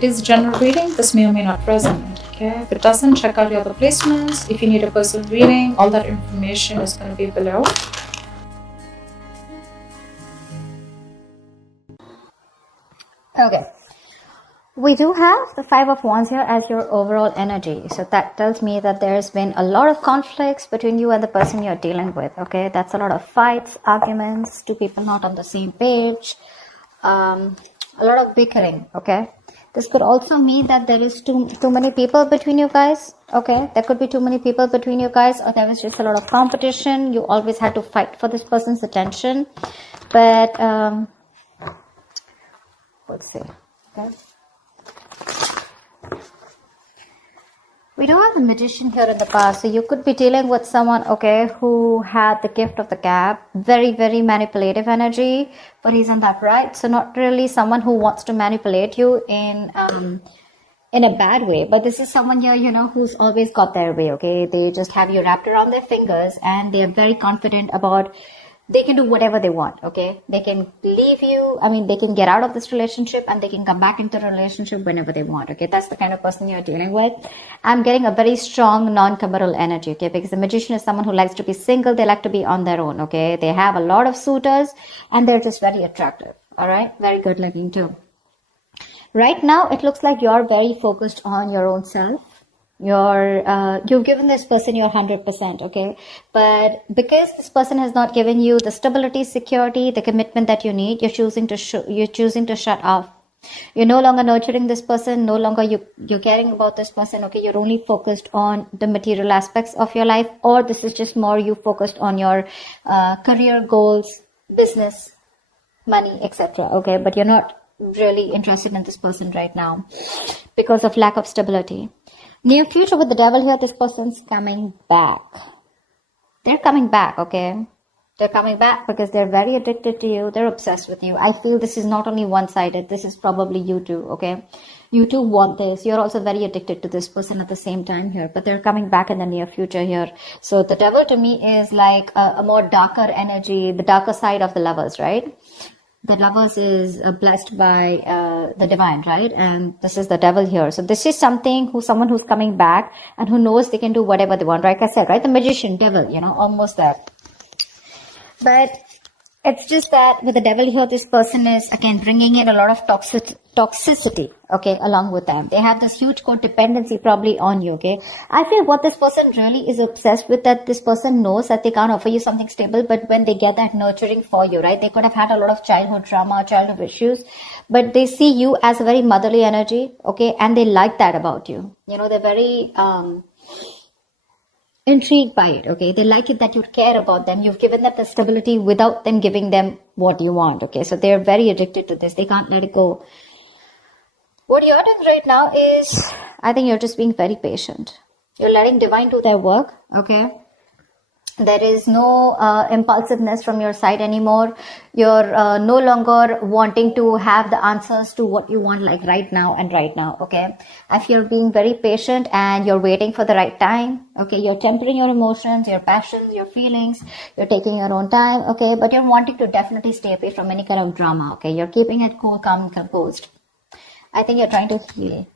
it is general reading. This may or may not resonate. Okay, if it doesn't, check out your other placements. If you need a personal reading, all that information is going to be below. Okay, we do have the Five of Wands here as your overall energy. So that tells me that there's been a lot of conflicts between you and the person you're dealing with. Okay, that's a lot of fights, arguments, two people not on the same page, a lot of bickering. Okay, this could also mean that there is too many people between you guys. Okay, there could be too many people between you guys, or there was just a lot of competition. You always had to fight for this person's attention. But let's see. Okay. We do have a Magician here in the past, so you could be dealing with someone, okay, who had the gift of the gab, very, very manipulative energy, but he's in that right. So not really someone who wants to manipulate you in a bad way, but this is someone here, you know, who's always got their way. Okay, they just have you wrapped around their fingers, and they are very confident about. They can do whatever they want, okay? They can leave you, they can get out of this relationship and they can come back into the relationship whenever they want, okay? That's the kind of person you're dealing with. I'm getting a very strong non-committal energy, okay? Because the Magician is someone who likes to be single. They like to be on their own, okay? They have a lot of suitors and they're just very attractive, all right? Very good looking too. Right now, it looks like you're very focused on your own self. You've given this person your 100%, okay? But because this person has not given you the stability, security, the commitment that you need, you're choosing to shut off. You're no longer nurturing this person, no longer you're caring about this person, okay? You're only focused on the material aspects of your life, or this is just more you focused on your career goals, business, money, etc., okay? But you're not really interested in this person right now because of lack of stability. Near future with the Devil here, this person's coming back. They're coming back, okay? They're coming back because they're very addicted to you. They're obsessed with you. I feel this is not only one-sided. This is probably you too, okay? You too want this. You're also very addicted to this person at the same time here. But they're coming back in the near future here. So the Devil to me is like a more darker energy, the darker side of the Lovers, right? The Lovers is blessed by the divine, right? And this is the Devil here. So this is someone who's coming back and who knows they can do whatever they want. Like I said, right? The Magician, Devil, you know, almost there. But it's just that with the Devil here, this person is, again, bringing in a lot of toxicity, okay, along with them. They have this huge codependency probably on you, okay? I feel what this person really is obsessed with, that this person knows that they can't offer you something stable, but when they get that nurturing for you, right? They could have had a lot of childhood trauma, childhood issues, but they see you as a very motherly energy, okay? And they like that about you. You know, they're very intrigued by it, okay? They like it that you care about them. You've given them the stability without them giving them what you want, okay? So they're very addicted to this. They can't let it go. What you're doing right now is, I think you're just being very patient. You're letting divine do their work, okay? There is no impulsiveness from your side anymore. You're no longer wanting to have the answers to what you want, like right now, okay? If you're being very patient and you're waiting for the right time, okay? You're tempering your emotions, your passions, your feelings. You're taking your own time, okay? But you're wanting to definitely stay away from any kind of drama, okay? You're keeping it cool, calm, and composed. I think you're trying to heal.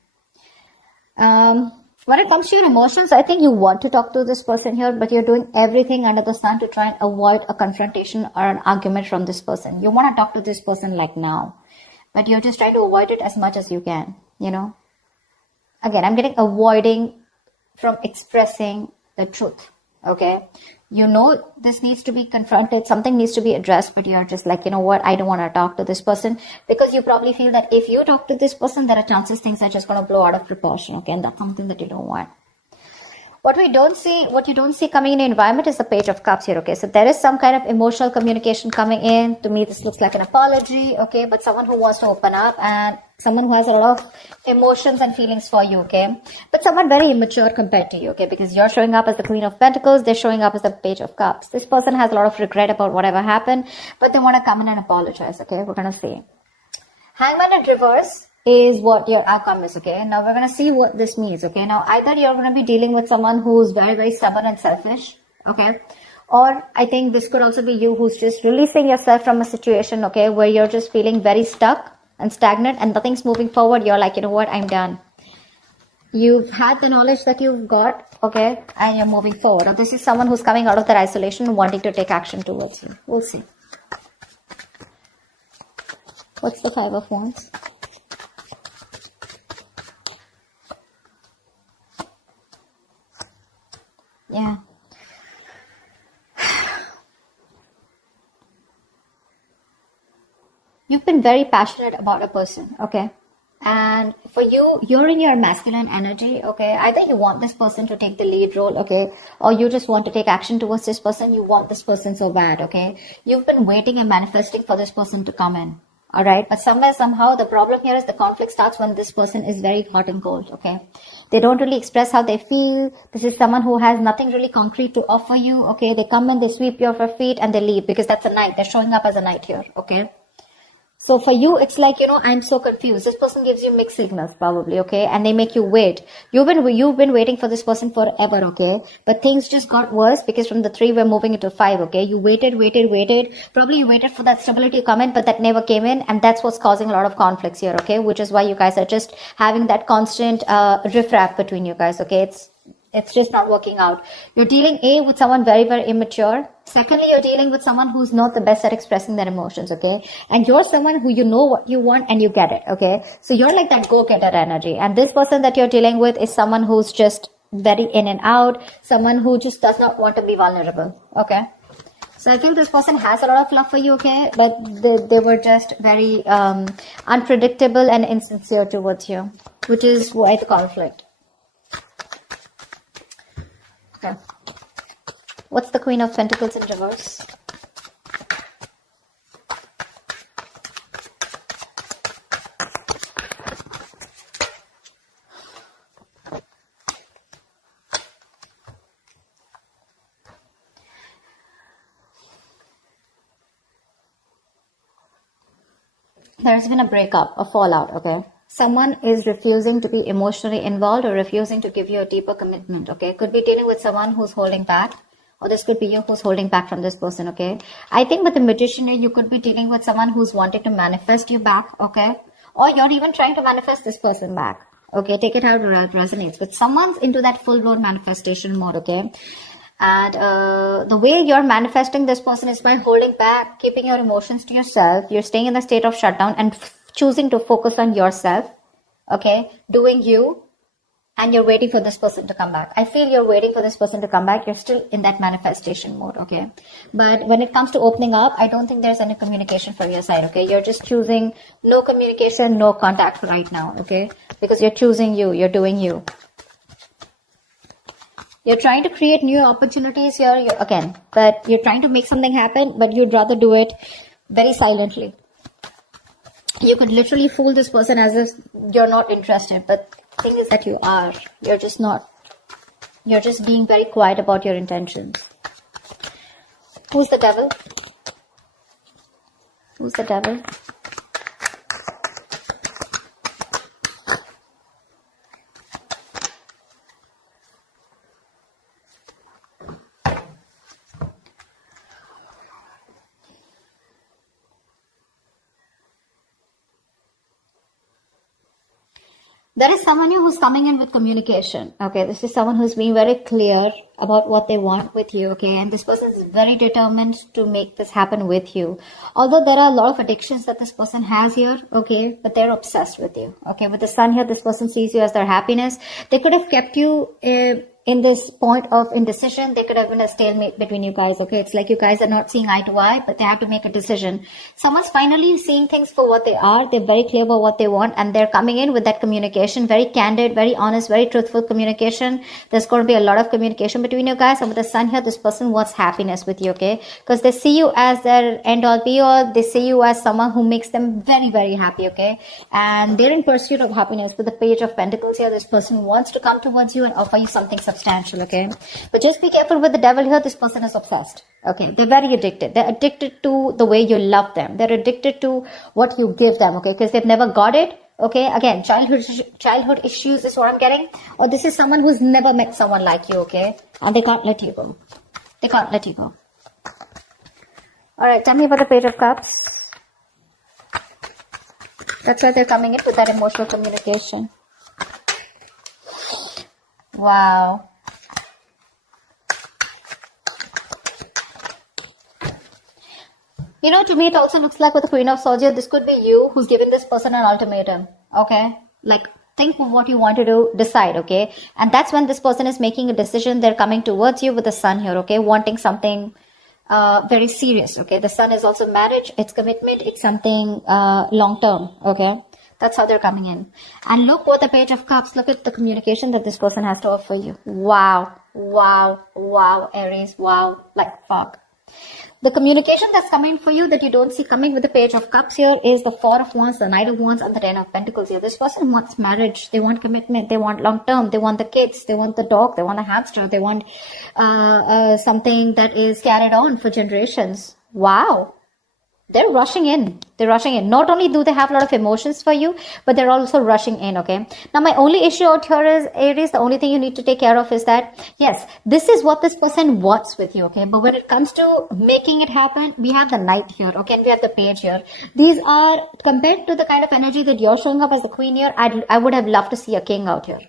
When it comes to your emotions, I think you want to talk to this person here, but you're doing everything under the sun to try and avoid a confrontation or an argument from this person. You want to talk to this person like now, but you're just trying to avoid it as much as you can, you know. Again, I'm getting avoiding from expressing the truth, okay? You know this needs to be confronted, something needs to be addressed, but you're just like, you know what, I don't want to talk to this person, because you probably feel that if you talk to this person, there are chances things are just going to blow out of proportion, okay? And that's something that you don't want. What you don't see coming in the environment is the Page of Cups here, okay? So there is some kind of emotional communication coming in. To me, this looks like an apology, okay? But someone who wants to open up and someone who has a lot of emotions and feelings for you, okay? But someone very immature compared to you, okay? Because you're showing up as the Queen of Pentacles, they're showing up as the Page of Cups. This person has a lot of regret about whatever happened, but they want to come in and apologize, okay? We're going to see. Hangman in reverse is what your outcome is, okay? Now we're going to see what this means, okay? Now either you're going to be dealing with someone who's very, very stubborn and selfish, okay? Or I think this could also be you who's just releasing yourself from a situation, okay, where you're just feeling very stuck, and stagnant and nothing's moving forward. You're like, you know what, I'm done. You've had the knowledge that you've got, okay, and you're moving forward. Or this is someone who's coming out of their isolation, wanting to take action towards you. We'll see. What's the Five of Wands? Yeah. You've been very passionate about a person, okay? And for you, you're in your masculine energy, okay? Either you want this person to take the lead role, okay? Or you just want to take action towards this person. You want this person so bad, okay? You've been waiting and manifesting for this person to come in, all right? But somehow, the problem here is the conflict starts when this person is very hot and cold, okay? They don't really express how they feel. This is someone who has nothing really concrete to offer you, okay? They come in, they sweep you off your feet, and they leave because that's a knight. They're showing up as a knight here, okay? So for you, it's like, you know, I'm so confused. This person gives you mixed signals probably, okay? And they make you wait. You've been waiting for this person forever, okay? But things just got worse because from the 3, we're moving into 5, okay? You waited. Probably you waited for that stability to come in, but that never came in. And that's what's causing a lot of conflicts here, okay? Which is why you guys are just having that constant riff-raff between you guys, okay? It's just not working out. You're dealing with someone very, very immature. Secondly, you're dealing with someone who's not the best at expressing their emotions, okay? And you're someone who you know what you want and you get it, okay? So you're like that go-getter energy. And this person that you're dealing with is someone who's just very in and out, someone who just does not want to be vulnerable, okay? So I feel this person has a lot of love for you, okay? But they were just very unpredictable and insincere towards you, which is why the conflict. Okay. What's the Queen of Pentacles in reverse? There's been a breakup, a fallout, okay? Someone is refusing to be emotionally involved or refusing to give you a deeper commitment, okay? Could be dealing with someone who's holding back, or this could be you who's holding back from this person, okay? I think with the Magician, you could be dealing with someone who's wanting to manifest you back, okay? Or you're even trying to manifest this person back, okay? Take it how it resonates. But someone's into that full-blown manifestation mode, okay? And the way you're manifesting this person is by holding back, keeping your emotions to yourself. You're staying in the state of shutdown and choosing to focus on yourself, okay, doing you, and you're waiting for this person to come back. I feel you're waiting for this person to come back. You're still in that manifestation mode, okay? But when it comes to opening up, I don't think there's any communication from your side, okay? You're just choosing no communication, no contact right now, okay? Because you're choosing you, you're doing you. You're trying to create new opportunities here, again, but you're trying to make something happen, but you'd rather do it very silently. You could literally fool this person as if you're not interested, but the thing is that you are. You're just not. You're just being very quiet about your intentions. Who's the devil? Who's the devil? There is someone who's coming in with communication, okay? This is someone who's being very clear about what they want with you, okay? And this person is very determined to make this happen with you. Although there are a lot of addictions that this person has here, okay? But they're obsessed with you, okay? With the sun here, this person sees you as their happiness. They could have kept you in this point of indecision. They could have been a stalemate between you guys, okay? It's like you guys are not seeing eye to eye, but they have to make a decision. Someone's finally seeing things for what they are. They're very clear about what they want, and they're coming in with that communication, very candid, very honest, very truthful communication. There's going to be a lot of communication between you guys. And with the sun here, this person wants happiness with you, okay? Because they see you as their end all be all. They see you as someone who makes them very, very happy, okay? And they're in pursuit of happiness. With the Page of Pentacles here, this person wants to come towards you and offer you something substantial, okay? But just be careful with the devil here. This person is obsessed, okay? They're very addicted. They're addicted to the way you love them. They're addicted to what you give them, okay? Because they've never got it, okay? Again, childhood issues is what I'm getting. Or this is someone who's never met someone like you, okay? And they can't let you go. They can't let you go. All right, tell me about the Page of Cups. That's why they're coming in with that emotional communication. Wow. You know, to me, it also looks like with the Queen of Swords here, this could be you who's giving this person an ultimatum. Okay? Like, think of what you want to do, decide, okay? And that's when this person is making a decision. They're coming towards you with the Sun here, okay? Wanting something very serious, okay? The Sun is also marriage, it's commitment, it's something long term, okay? That's how they're coming in. And look what the Page of Cups, look at the communication that this person has to offer you. Wow, wow, wow, Aries, wow, like fuck. The communication that's coming for you that you don't see coming with the Page of Cups here is the Four of Wands, the Knight of Wands, and the Ten of Pentacles here. This person wants marriage. They want commitment. They want long term. They want the kids. They want the dog. They want the hamster. They want something that is carried on for generations. Wow. They're rushing in. They're rushing in. Not only do they have a lot of emotions for you, but they're also rushing in, okay? Now, my only issue out here is, Aries, the only thing you need to take care of is that, yes, this is what this person wants with you, okay? But when it comes to making it happen, we have the Knight here, okay? And we have the Page here. These are, compared to the kind of energy that you're showing up as the Queen here, I would have loved to see a King out here.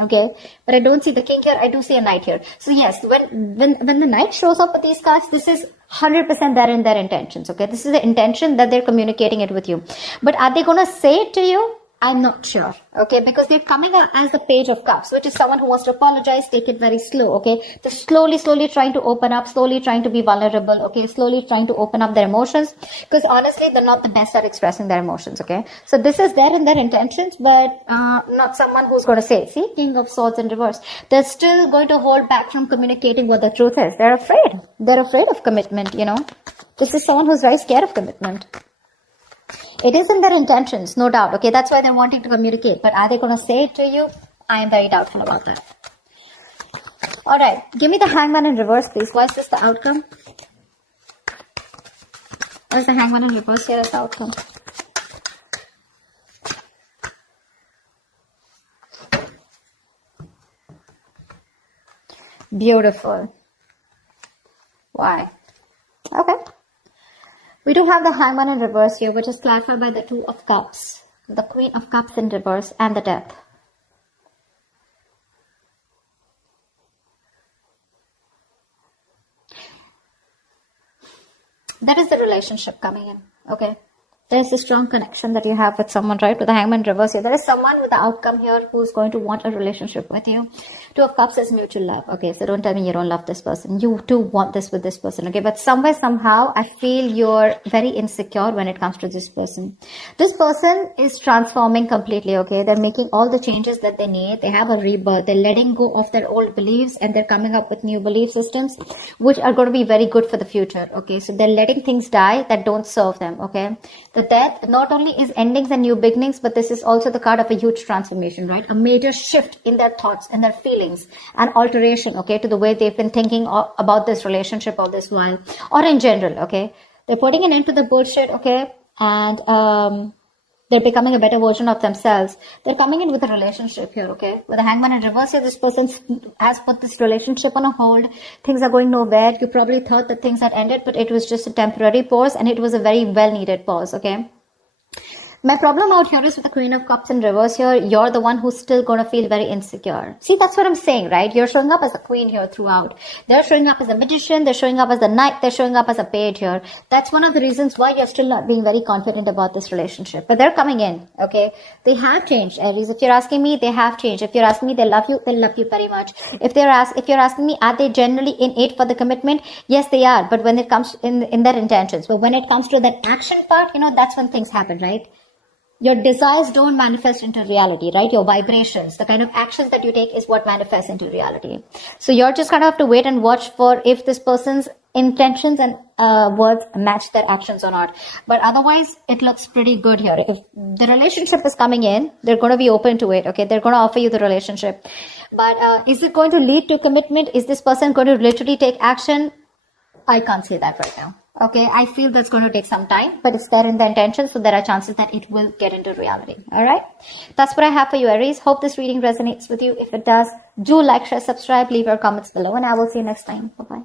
Okay, but I don't see the King here. I do see a Knight here. So yes, when the Knight shows up with these cards, this is 100% there in their intentions. Okay, this is the intention that they're communicating it with you. But are they gonna say it to you? I'm not sure, okay, because they're coming out as the Page of Cups, which is someone who wants to apologize, take it very slow, okay. They're slowly trying to open up, slowly trying to be vulnerable, okay, slowly trying to open up their emotions, because honestly, they're not the best at expressing their emotions, okay. So this is there in their intentions, but not someone who's going to say, see, King of Swords in reverse. They're still going to hold back from communicating what the truth is. They're afraid. They're afraid of commitment, you know. This is someone who's very scared of commitment. It is in their intentions, no doubt. Okay, that's why they're wanting to communicate. But are they going to say it to you? I am very doubtful about that. All right, give me the Hangman in reverse, please. Why is this the outcome? Why is the Hangman in reverse here as the outcome? Beautiful. Why? Okay. We do have the Hangman in reverse here, which is clarified by the Two of Cups, the Queen of Cups in reverse, and the Death. That is the relationship coming in, okay? There's a strong connection that you have with someone, right? With the Hangman in reverse here. There is someone with the outcome here who's going to want a relationship with you. Two of Cups is mutual love. Okay, so don't tell me you don't love this person. You too want this with this person. Okay, but somewhere, somehow, I feel you're very insecure when it comes to this person. This person is transforming completely, okay? They're making all the changes that they need. They have a rebirth. They're letting go of their old beliefs and they're coming up with new belief systems, which are going to be very good for the future, okay? So they're letting things die that don't serve them, okay? The Death not only is endings and new beginnings, but this is also the card of a huge transformation, right? A major shift in their thoughts and their feelings, and alteration, okay, to the way they've been thinking about this relationship all this while, or in general, okay? They're putting an end to the bullshit, okay? And they're becoming a better version of themselves. They're coming in with a relationship here, okay? With the Hangman in reverse here, this person has put this relationship on a hold. Things are going nowhere. You probably thought that things had ended, but it was just a temporary pause, and it was a very well-needed pause, okay? My problem out here is with the Queen of Cups in reverse here, you're the one who's still going to feel very insecure. See, that's what I'm saying, right? You're showing up as the Queen here throughout. They're showing up as a Magician. They're showing up as the Knight. They're showing up as a Page here. That's one of the reasons why you're still not being very confident about this relationship. But they're coming in, okay? They have changed, Aries. If you're asking me, they have changed. If you're asking me, they love you very much. If you're asking me, are they generally innate for the commitment? Yes, they are. But when it comes in their intentions, but when it comes to that action part, you know, that's when things happen, right? Your desires don't manifest into reality, right? Your vibrations, the kind of actions that you take is what manifests into reality. So you're just going to have to wait and watch for if this person's intentions and words match their actions or not. But otherwise, it looks pretty good here. If the relationship is coming in, they're going to be open to it, okay? They're going to offer you the relationship. But is it going to lead to commitment? Is this person going to literally take action? I can't say that right now. Okay, I feel that's going to take some time, but it's there in the intention, so there are chances that it will get into reality. All right, that's what I have for you, Aries. Hope this reading resonates with you. If it does, do like, share, subscribe, leave your comments below, and I will see you next time. Bye-bye.